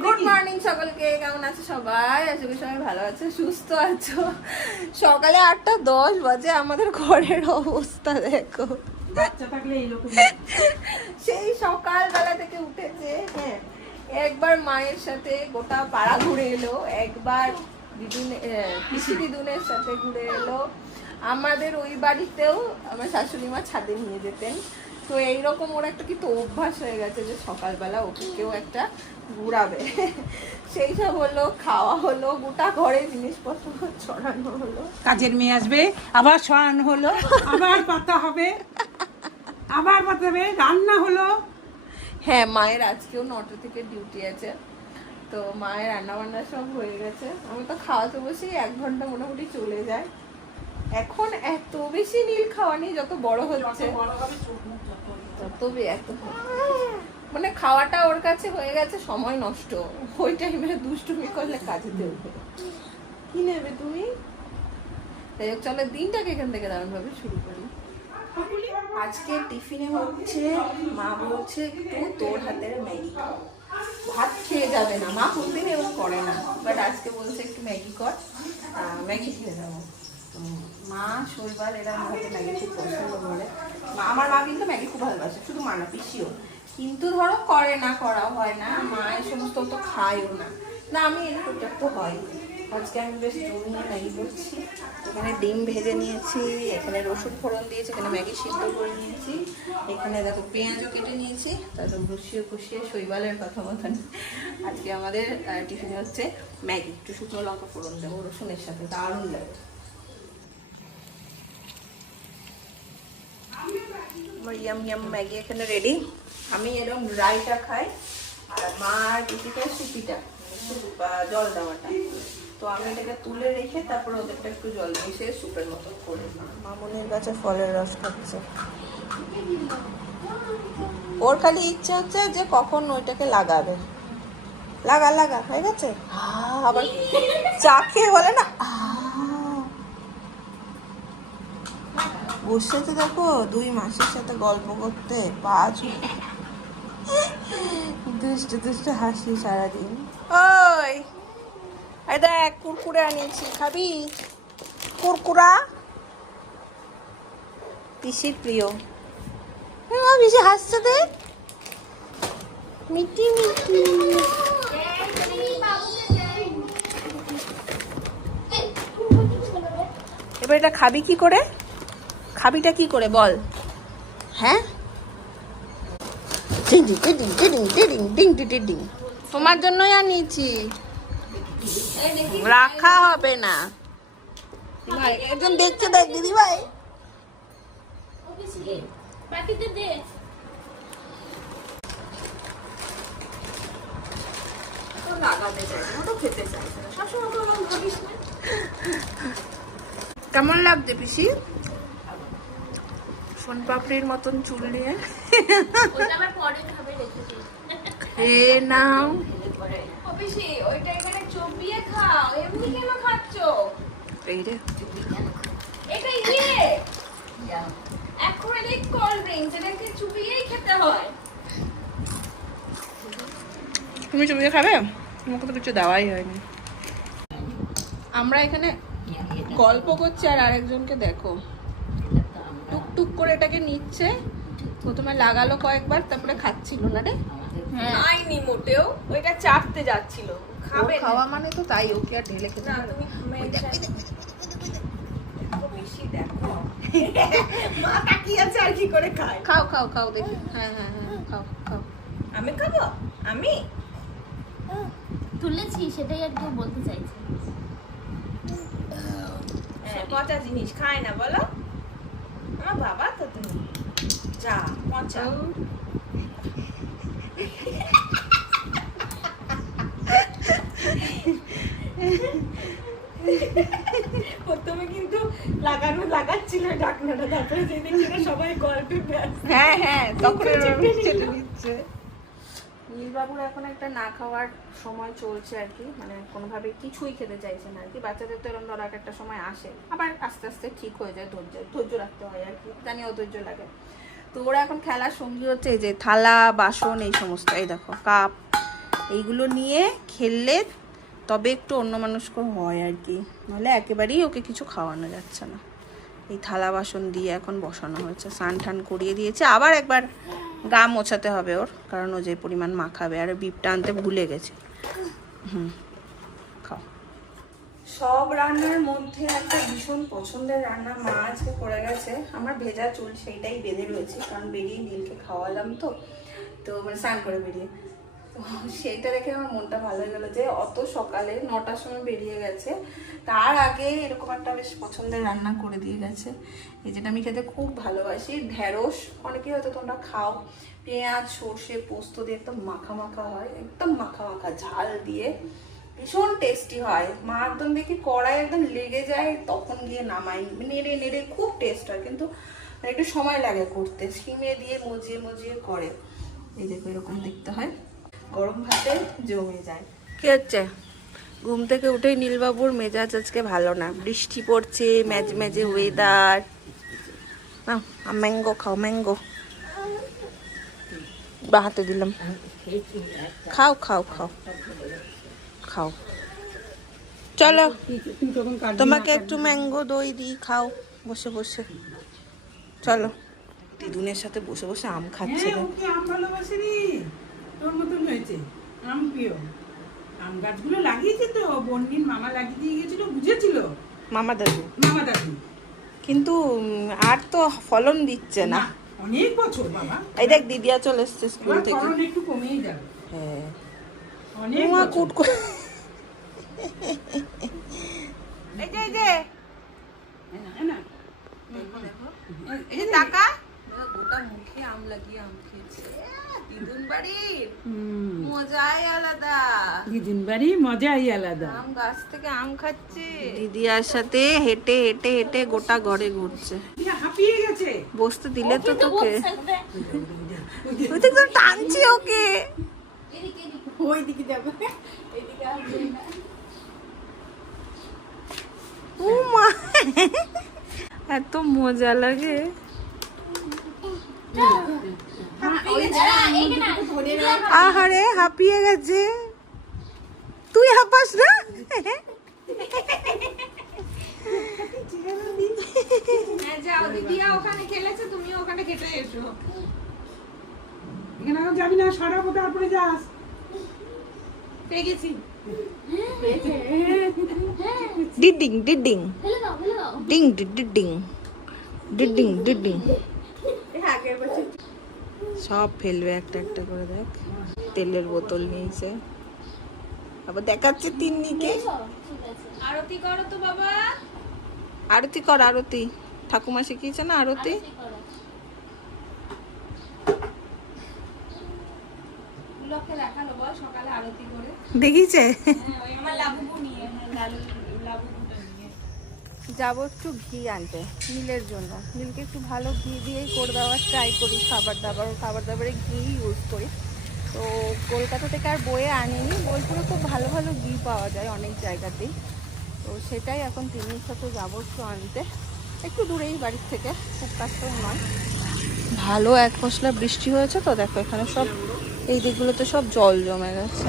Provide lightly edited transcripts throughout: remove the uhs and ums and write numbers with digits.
Good morning সকলকে, কেমন আছো সবাই? আশা করি সবাই ভালো আছে, সুস্থ আছো। সকালে 8:10 বাজে, আমাদের ঘরের অবস্থা দেখো। বাচ্চা থাকলে এইরকম সেই সকালবেলা থেকে উঠেছে। হ্যাঁ, একবার মায়ের সাথে গোটা পাড়া ঘুরে এলো, একবার পিসি দিদুনের সাথে ঘুরে এলো। আমাদের ওই বাড়িতেও আমার শাশুড়ি মা ছাদে নিয়ে যেতেন। তো এইরকম ওর একটা কিন্তু অভ্যাস হয়ে গেছে যে সকালবেলা ওকে কেউ একটা ঘুরাবে। সেই সব হলো, খাওয়া হলো, গোটা ঘরে জিনিসপত্র ছড়ানো হলো। কাজের মেয়ে আসবে, আবার সরানো হলো, আবার পাতা হবে, আবার পাতা হবে, রান্না হলো। হ্যাঁ, মায়ের আজকেও 9টা থেকে ডিউটি আছে, তো মায়ের রান্না বান্না সব হয়ে গেছে। আমি তো খাওয়াতে বসি 1 ঘন্টা মোটামুটি চলে যায়। এখন এত বেশি নীল খাওয়ানি, যত বড় হচ্ছে তত এত মানে খাওয়াটা ওর কাছে হয়ে গেছে সময় নষ্ট। ওই টাইমে দুষ্টুমি করলে কাজে দেবে। কি নেবে তুমি? তাই হোক, চলো দিনটাকে এখান থেকে দারুণ ভাবে শুরু করি। আজকে টিফিনে হচ্ছে, মা বলছে একটু তোর হাতের ম্যাগি খাও। ভাত খেয়ে যাবে না, মা কোনদিন এরকম করে না, বাট আজকে বলছে একটু ম্যাগি কর, ম্যাগি খেয়ে যাবো। মা শৈবাল এরা আমার হাতে ম্যাগি খুব পছন্দ করে। আমার মা কিন্তু ম্যাগি খুব ভালোবাসে, শুধু মা না, পিসিও। কিন্তু ধরো করে না, করাও হয় না, মা এই সমস্ত তো খায়ও না। না, আমি এরকম তো হয়। আজকে আমি বেশ জমিয়ে ম্যাগি করছি। এখানে ডিম ভেজে নিয়েছি, এখানে রসুন ফোড়ন দিয়েছি, এখানে ম্যাগি সিদ্ধ করে নিয়েছি, এখানে দেখো পেঁয়াজও কেটে নিয়েছি, তারপর বসিয়ে কষিয়ে শৈবালের কথা মতন আজকে আমাদের টিফিনে হচ্ছে ম্যাগি। একটু শুকনো লঙ্কা ফোড়ন দেবো রসুনের সাথে, দারুণ লাগে। আমার ইয়াম ইয়াম ম্যাগি এখানে রেডি। আমি এরকম ড্রাইটা খাই, আর মা আর পিসিটা সুপিটা, জল দেওয়াটা। তো আমি এটাকে তুলে রেখে তারপর ওদেরটা একটু জল মিশিয়ে সুপের মতো করে। মামুনির কাছে ফলের রস খাচ্ছে। ওর খালি ইচ্ছে হচ্ছে যে কখন ওইটাকে লাগাবে। লাগা লাগা হয়ে গেছে। আবার চা খেয়ে বলে না বসেছে দেখো 2 মাসের সাথে গল্প করতে, 5 দুষ্টু দুষ্টু হাসি সারাদিন। ওই এই দেখ কুরকুরে আনিয়েছি, খাবি কুরকুরা? পিসির প্রিয়। পিসি হাসছে, দেখ মিটি মিটি। এবার এটা খাবি কি করে? খাবিটা কি করে বল? হ্যাঁ, তোমার জন্যই আনিয়েছি, রাখা হবে না। একজন দেখছে, দেখ দিদি ভাই। কেমন লাগছে পিসি? সোন পাপড়ির মতন চুল নিয়ে নাও। তুমি চুপিয়ে খাবে? তোমাকে তো কিছু দেওয়াই হয়নি। আমরা এখানে গল্প করছি আর আরেকজনকে দেখো টুকটুক করে এটাকে নিচ্ছে। প্রথমে লাগালো কয়েকবার, তারপরে খাচ্ছিল না রে। খাইনি মোটেও, ওইটা চাটতে যাচ্ছিল। খাবে খাওয়া মানে তো তাই, ওকে আর ঢেলে খেতে না, পারে তুমি বেশি দেখো। মা তাকিয়ে আছে আর কি করে খায়। খাও খাও খাও দেখি। হ্যাঁ হ্যাঁ হ্যাঁ, খাও খাও। আমি খাবো? আমি তুলেছি সেটাই একটু বলতে চাইছি। পচা জিনিস খায় না বলো? আমার বাবা তো তুমি যা পচা। প্রথমে কিন্তু লাগাচ্ছিল ঢাকনাটা, তারপরে যে দেখছি সবাই গল্পে ব্যস্ত। হ্যাঁ হ্যাঁ, তখন চেটে নিচ্ছে। নীলবাবুর এখন একটা না খাওয়ার সময় চলছে আর কি, মানে কোনোভাবে কিছুই খেতে চাইছে না আর কি। বাচ্চাদের তো এরকম ধরো একটা সময় আসে, আবার আস্তে আস্তে ঠিক হয়ে যায়। ধৈর্য রাখতে হয় আর কি, জানি অধৈর্য লাগে। তো ওরা এখন খেলার সঙ্গী হচ্ছে এই যে থালা বাসন, এই সমস্ত। এই দেখো কাপ, এইগুলো নিয়ে খেললে তবে একটু অন্যমনস্ক হয় আর কি, নাহলে একেবারেই ওকে কিছু খাওয়ানো যাচ্ছে না। এই থালা বাসন দিয়ে এখন বসানো হয়েছে, স্নান টান করিয়ে দিয়েছে। আবার একবার গা মোছাতে হবে ওর, কারণ ও যে পরিমাণ মাখাবে। আর বিপটা আনতে ভুলে গেছে। খাও। সব রান্নার মধ্যে একটা ভীষণ পছন্দের রান্না মা আজকে করে গেছে। আমার ভেজা চুল সেইটাই বেঁধে রয়েছে, কারণ বেরিয়ে নীলকে খাওয়ালাম তো মানে স্নান করে বেরিয়ে। তো সেইটা দেখে আমার মনটা ভালো হয়ে গেলো যে অত সকালে 9টার সময় বেরিয়ে গেছে, তার আগে এরকম একটা বেশ পছন্দের রান্না করে দিয়ে গেছে। এই যেটা আমি খেতে খুব ভালোবাসি, ঢেঁড়স। অনেকেই হয়তো তোমরা খাও, পেঁয়াজ সর্ষে পোস্ত দিয়ে একদম মাখা মাখা হয়, একদম মাখা মাখা ঝাল দিয়ে ভীষণ টেস্টি হয়। মা একদম দেখি কড়াই একদম লেগে যায়, তখন গিয়ে নামাই, নেড়ে নেড়ে খুব টেস্ট হয়, কিন্তু একটু সময় লাগে করতে। সিমে দিয়ে মজিয়ে মজিয়ে করে। এই দেখো এরকম দেখতে হয়, গরম ভাতে জমে যায়। কি হচ্ছে? ঘুম থেকে উঠেই নীলবাবুর মেজাজ আজকে ভালো না, বৃষ্টি পড়ছে, ম্যাজে ম্যাজে ওয়েদার। ম্যাঙ্গো খাও, ম্যাঙ্গো বা হাতে দিলাম, খাও খাও খাও খাও। চলো তোমাকে একটু ম্যাঙ্গো দই দিই, খাও বসে বসে। চলো। দিদুনের সাথে বসে বসে আম খাচ্ছে। আম ভালোবাসি রে, তোর মতন হয়েছে, আম প্রিয়। আম গাছগুলো লাগিয়েছে তো, বন্ডির মামা লাগিয়ে দিয়ে গেছিল, বুঝেছিল মামা দাদু। মামা দাদু, কিন্তু আর তো ফলন দিচ্ছে না। অনেক বছর বাবা। এই দেখ দিদিয়া চলে এসছে স্কুল এবার থেকে। ফলন একটু কমেই যাবে। হ্যাঁ, অনেক মা বছর। কুট করে। এই যে না, না, দেখো দেখো, এই যে টাকা গোটা মুখে আম লাগিয়ে আম খেয়েছে। দিদুন বাড়ির মজাই আলাদা, দিদিন বাড়ি মজাই আলাদা। আম গাছ থেকে আম খাচ্ছে। দিদিয়ার সাথে হেঁটে হেঁটে হেঁটে গোটা ঘরে ঘুরছে। হাঁপিয়ে গেছে। বসতে দিলে তো তোকে, তুই তো একদম টানছি ওকে। ওইদিকে যাবে, এইদিকে আসবে না। ও মা, এত মজা লাগে। আহারে হাঁপিয়ে গেছে, তুই হাঁপাস না। যাও দিদিয়া ওখানে খেলেছে, তুমি ওখানে খেতে এসো। এখানে এখন যাবি না, সরাবো তারপরে যাস। পেয়ে গেছি। ডিডিং ডিডিং ফেলে দাও ফেলে দাও। ডিং ডিডিং ডিডিং ডিডিং। আগের বছর সব ফেলবে একটা একটা করে। দেখ তেলের বোতল নিয়েছে, আবার দেখাচ্ছে তিন্নিকে। ঠিক আছে। আরতি করো তো বাবা। আরতি কর, আরতি ঠাকুমা শিখিয়েছে না আরতি। লোকে দেখালো বল সকালে আরতি করে। দেখিছে? ওই আমার লাবুবু নিয়ে, লাবুবুটা নিয়ে যাবো একটু ঘি আনতে নীলের জন্য। নীলকে একটু ভালো ঘি দিয়েই করে দেওয়ার ট্রাই করি। খাবার দাবারে ঘি ইউজ করি। তো কলকাতা থেকে আর বয়ে আনিনি, বোলপুরে খুব ভালো ভালো ঘি পাওয়া যায় অনেক জায়গাতেই। তো সেটাই এখন তিন্নির সাথে যাবো একটু আনতে, একটু দূরেই বাড়ির থেকে, খুব কাছেও নয়। ভালো এক পশলা বৃষ্টি হয়েছে তো, দেখো এখানে সব এই দিকগুলোতে সব জল জমে গেছে।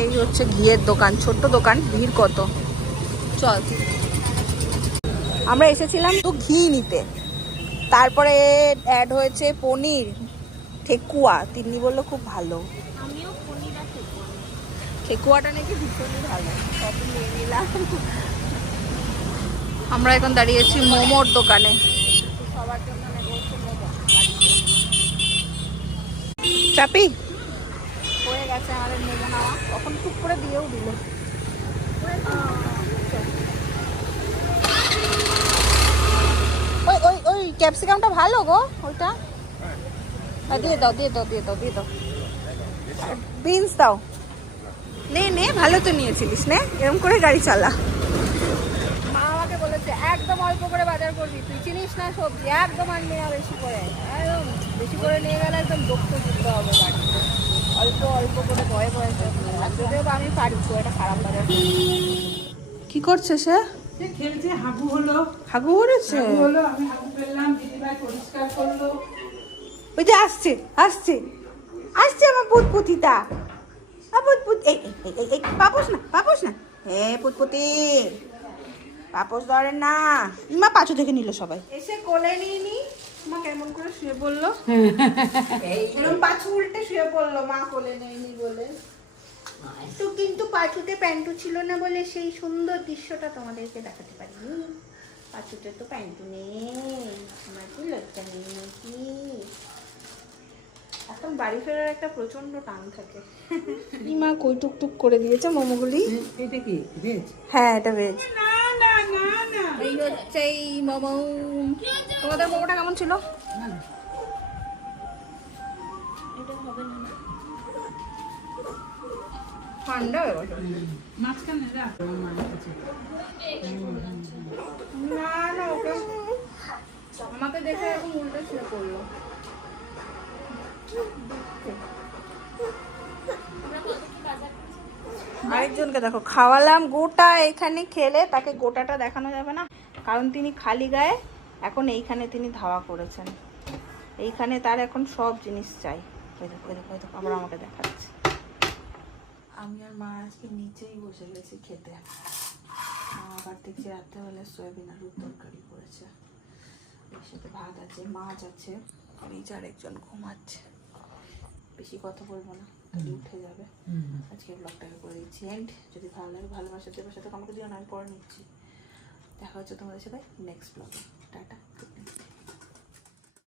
এই হচ্ছে ঘিয়ের দোকান, ছোট্ট দোকান, ভিড় কত। চল, আমরা এসেছিলাম তো ঘি নিতে, তারপরে অ্যাড হয়েছে পনির, ঠেকুয়া। তিন্নি বললো খুব ভালো। আমিও পনির আর ঠেকুয়া নেব। ঠেকুয়াটা নাকি ভীষণই ভালো, সব নিয়ে নিলাম। আমরা এখন দাঁড়িয়েছি মোমোর দোকানে, সবার জন্য নেবো হচ্ছে মোমো। চাপি হয়ে গেছে আমাদের মোমো নেওয়া, তখন টুক করে দিয়েও দিল। ওই ওই ওই ক্যাপসিকামটা ভালো গো, ওইটা দিয়ে দাও দিয়ে দাও দিয়ে দাও দিয়ে দাও। বিনস দাও। নে নে, ভালো তো নিয়েছিলিস, নে এরকম করে গাড়ি চালা। মা আমাকে বলেছে একদম অল্প করে বাজার করবি, তুই চিনিস না সবজি, একদম আনবি না বেশি করে। একদম বেশি করে নিয়ে গেলে একদম দক্ষ দিতে হবে বাড়িতে। অল্প অল্প করে ভয়ে ভয়ে, যদিও আমি পারি, তো এটা খারাপ বাজার। কি করছে সে? সে খেলছে, হাগু হলো। হাগু করেছে? হাগু হলো, আমি হাগু ফেললাম, দিদিভাই পরিষ্কার করলো। ওই যে আসছে আসছে আসছে আমার পুতপুতিটা পুতপুত এই পাপোস না পুতপুতি পাপোস ধরেন না মা পাঁচু থেকে নিল সবাই এসে কোলে নিয়ে নি মা কেমন করে শুয়ে পড়লো এইরকম পাছু উল্টে শুয়ে পড়লো মা কোলে নেয়নি বলে। তো কিন্তু পাঁচুতে প্যান্টু ছিল না বলে সেই সুন্দর দৃশ্যটা তোমাদেরকে দেখাতে পারিনি। পাঁচুতে তো প্যান্টু নেই, আমার কি লজ্জা নেই নাকি? এখন বাড়ি ফেরার একটা প্রচন্ড টান থাকে। মা কই টুকটুক করে দিয়েছে মোমোগুলি। এটা কি ভেজ? হ্যাঁ এটা ভেজ। না না না না এই হচ্ছে এই মোমো। তোমাদের মোমোটা কেমন ছিল? না, না। ঠান্ডা হয়ে গেছে। মাঝখানে রাখ আমার মায়ের কাছে। না না ওকে আমাকে দেখে এখন উল্টে শুয়ে পড়লো। আরেকজনকে দেখো খাওয়ালাম গোটা, এখানে খেলে তাকে গোটাটা দেখানো যাবে না কারণ তিনি খালি গায়ে এখন এইখানে তিনি ধাওয়া করেছেন। এইখানে তার এখন সব জিনিস চাই। ওই দেখো আবার আমাকে দেখাচ্ছে। আমি আর মা আজকে নিচেই বসে গেছি খেতে। আবার দেখছি রাত্রেবেলা সয়াবিন আলুর তরকারি করেছে, এর সাথে ভাত আছে, মাছ আছে, আর এই যে আরেকজন ঘুমাচ্ছে। বেশি কথা বলবো না, তাহলে উঠে যাবে। আজকে ব্লগটাকে করে দিচ্ছি এন্ড। যদি ভালো লাগে ভালোবাসা দেবার সাথে কমেন্ট দিও না, আমি পরে নিচ্ছি। দেখা হচ্ছে তোমাদের সাথে নেক্সট ব্লগে। টাটা।